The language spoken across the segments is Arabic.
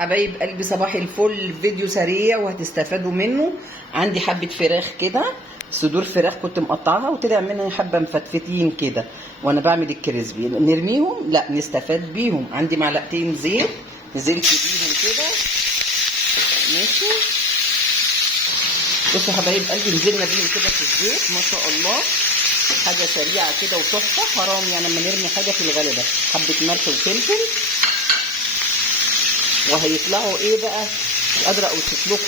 حبايب قلبي صباح الفل. فيديو سريع وهتستفادوا منه. عندي حبة فراخ كده، صدور فراخ كنت مقطعها وطلع منها حبة مفتفتين كده وانا بعمل الكريسبي. نرميهم؟ لا، نستفاد بيهم. عندي معلقتين زيت نزلت بيهم كده، ماشي. بصوا حبايب قلبي، نزلنا بيهم كده في الزيت، ما شاء الله حاجة سريعة كده وتحفة. حرام يعني لما نرمي حاجة في الغلبة. حبة ملح وفلفل، وهيطلعوا ايه بقى، مش قادره اوصف لكم،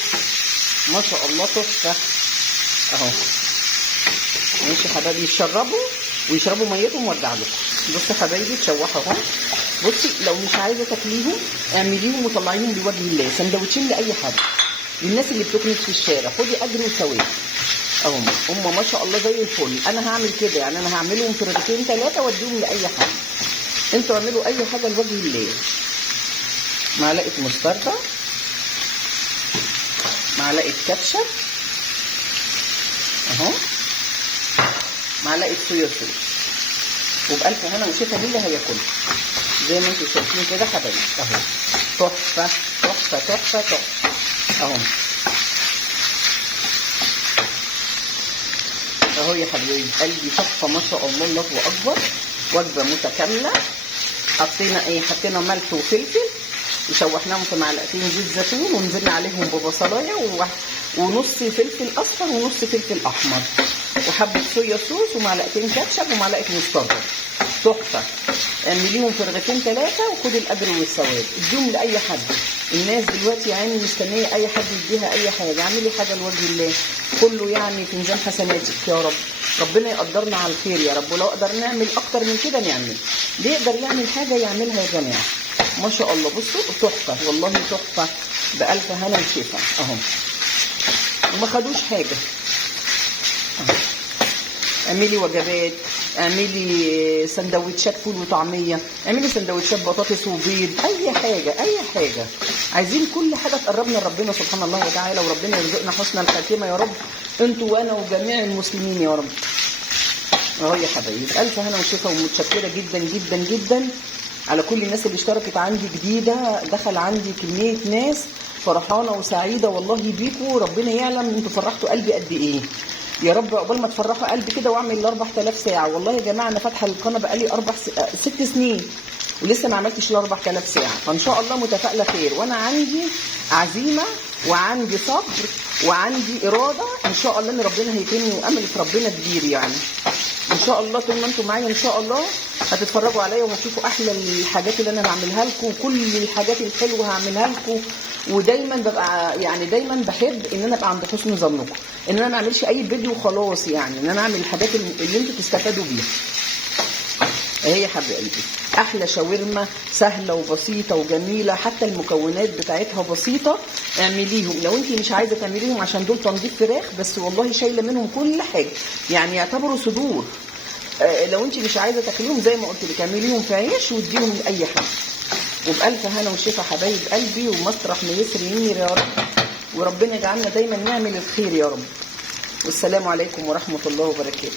ما شاء الله تحفه اهو. ماشي حبايبي، يشربوا ويشربوا ميتهم وارجع لكم. بصوا حبايبي اتشوحوا اهو. بصي، لو مش عايزه تاكليهم اعمليهم وطلعيهم لوجه الله، سندوتشين لاي حد، للناس اللي بتكنس في الشارع، خدي اجر وثواب اهو. هم ما شاء الله زي الفل. انا هعمل كده يعني، انا هعملهم في رغيفين ثلاثه واديهم لاي حد. انتوا اعملوا اي حاجه لوجه الله. معلقه مستردة، معلقه كاتشب اهو، معلقه صويا صوص، وبألف هنا وشفا للي هياكلها. زي ما انتم شايفين كده حبايبي اهو، تحفه تحفه تحفه تحفه اهو اهو يا حبايبي قلبي، تحفه ما شاء الله، الله اكبر. وجبه متكامله. حطينا ملح وفلفل وشوحناهم في معلقتين زيت زيتون، ونزلنا عليهم ببصلايه ونص فلفل اصفر ونص فلفل احمر، وحبه صويا صوص، ومعلقتين كاتشب، ومعلقه مستردة. تحفه. اعمليهم في رغيفين ثلاثه وخدي الاجر والثواب، اديهم لاي حد. الناس دلوقتي يعني مستنيه اي حد يديها اي حاجه. اعملي حاجه لوجه الله، كله يعني في ميزان حسناتك يا رب. ربنا يقدرنا على الخير يا رب، ولو قدر نعمل اكتر من كده نعمل. اللي يقدر يعمل حاجه يعملها يا جماعه. ما شاء الله بصوا تحفه والله، تحفه بألف هنا وشفا اهو. وما خدوش حاجه اهو. اعملي وجبات، اعملي سندوتشات فول وطعميه، اعملي سندوتشات بطاطس وبيض، اي حاجه اي حاجه. عايزين كل حاجه تقربنا لربنا سبحان الله وتعالى، وربنا يرزقنا حسن الخاتمه يا رب، انتوا وانا وجميع المسلمين يا رب اهو يا حبايبي. الف هنا وشفا، ومتشكره جدا جدا جدا على كل الناس اللي اشتركت عندي جديده. دخل عندي كميه ناس فرحانه وسعيده والله بيكوا. ربنا يعلم انتوا فرحتوا قلبي قد ايه يا رب. عقبال ما تفرحوا قلبي كده واعمل ال 4000 ساعه. والله يا جماعه انا فاتحه القناه بقالي 6 سنين ولسه ما عملتش ال 4000 ساعه، فان شاء الله متفائله خير. وانا عندي عزيمه وعندي صبر وعندي اراده ان شاء الله ان ربنا هيكرمني، وامل في ربنا كبير يعني. ان شاء الله طول ما انتم معايا ان شاء الله هتتفرجوا عليا وهتشوفوا احلى الحاجات اللي انا بعملها لكم، وكل الحاجات الحلوه هعملها لكم. ودايما ببقى يعني دايما بحب ان انا ابقى عند حسن ظنكم، ان انا ما اعملش اي فيديو خلاص، يعني ان انا اعمل الحاجات اللي انتوا تستفادوا بيها. اهي يا حبايبي احلى شاورما، سهله وبسيطه وجميله، حتى المكونات بتاعتها بسيطه. اعمليهم لو انت مش عايزه تعمليهم عشان دول تنظيف فراخ بس، والله شايله منهم كل حاجه يعني، يعتبروا صدور. لو انت مش عايزه تاكليهم زي ما قلت لك اعمليهم في عيش واديهم لاي حد. وبألف هنا وشفا حبايب قلبي، ومسرح ميسر يمير يا رب، وربنا يجعلنا دايما نعمل الخير يا رب. والسلام عليكم ورحمه الله وبركاته.